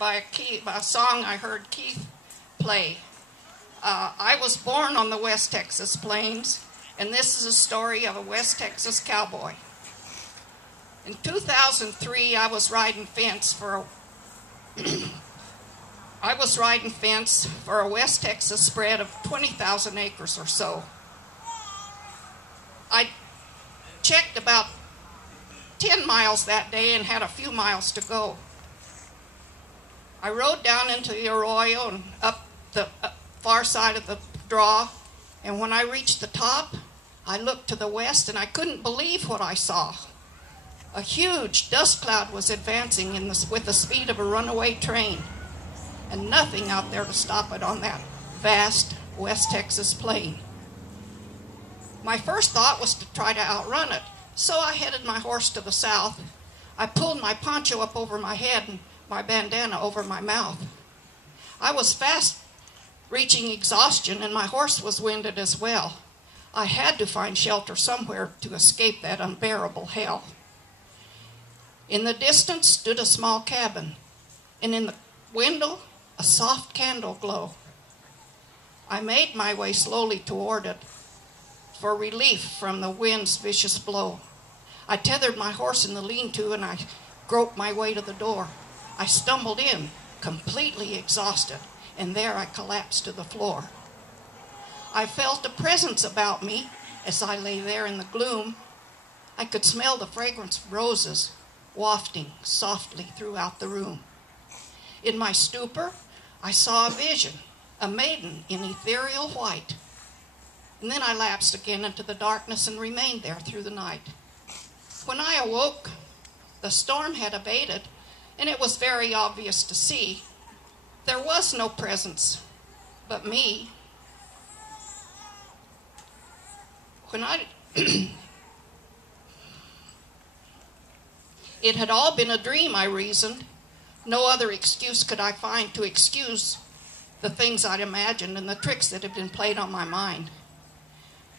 by a song I heard Keith play. I was born on the West Texas plains, and this is a story of a West Texas cowboy. In 2003, I was riding fence for a West Texas spread of 20,000 acres or so. I checked about 10 miles that day and had a few miles to go. I rode down into the arroyo and up the far side of the draw, and when I reached the top, I looked to the west and I couldn't believe what I saw. A huge dust cloud was advancing with the speed of a runaway train, and nothing out there to stop it on that vast West Texas plain. My first thought was to try to outrun it, so I headed my horse to the south. I pulled my poncho up over my head and my bandana over my mouth. I was fast reaching exhaustion, and my horse was winded as well. I had to find shelter somewhere to escape that unbearable hell. In the distance stood a small cabin, and in the window a soft candle glow. I made my way slowly toward it for relief from the wind's vicious blow. I tethered my horse in the lean-to and I groped my way to the door. I stumbled in, completely exhausted, and there I collapsed to the floor. I felt a presence about me as I lay there in the gloom. I could smell the fragrance of roses wafting softly throughout the room. In my stupor, I saw a vision, a maiden in ethereal white. And then I lapsed again into the darkness and remained there through the night. When I awoke, the storm had abated, and it was very obvious to see there was no presence but me. It had all been a dream, I reasoned. No other excuse could I find to excuse the things I'd imagined and the tricks that had been played on my mind.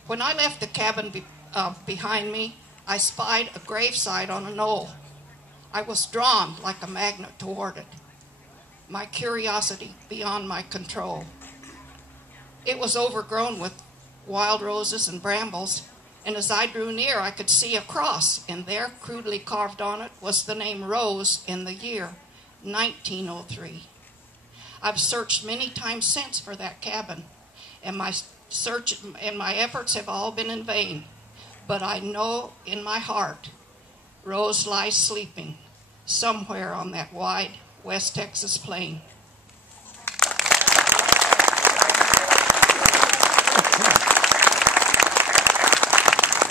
When I left the cabin behind me, I spied a gravesite on a knoll. I was drawn like a magnet toward it, my curiosity beyond my control. It was overgrown with wild roses and brambles, and as I drew near, I could see a cross, and there, crudely carved on it, was the name Rose and the year 1903. I've searched many times since for that cabin, and my efforts have all been in vain. But I know in my heart, Rose lies sleeping somewhere on that wide West Texas plain.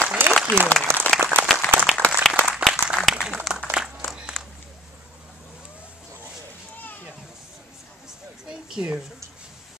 Thank you. Thank you.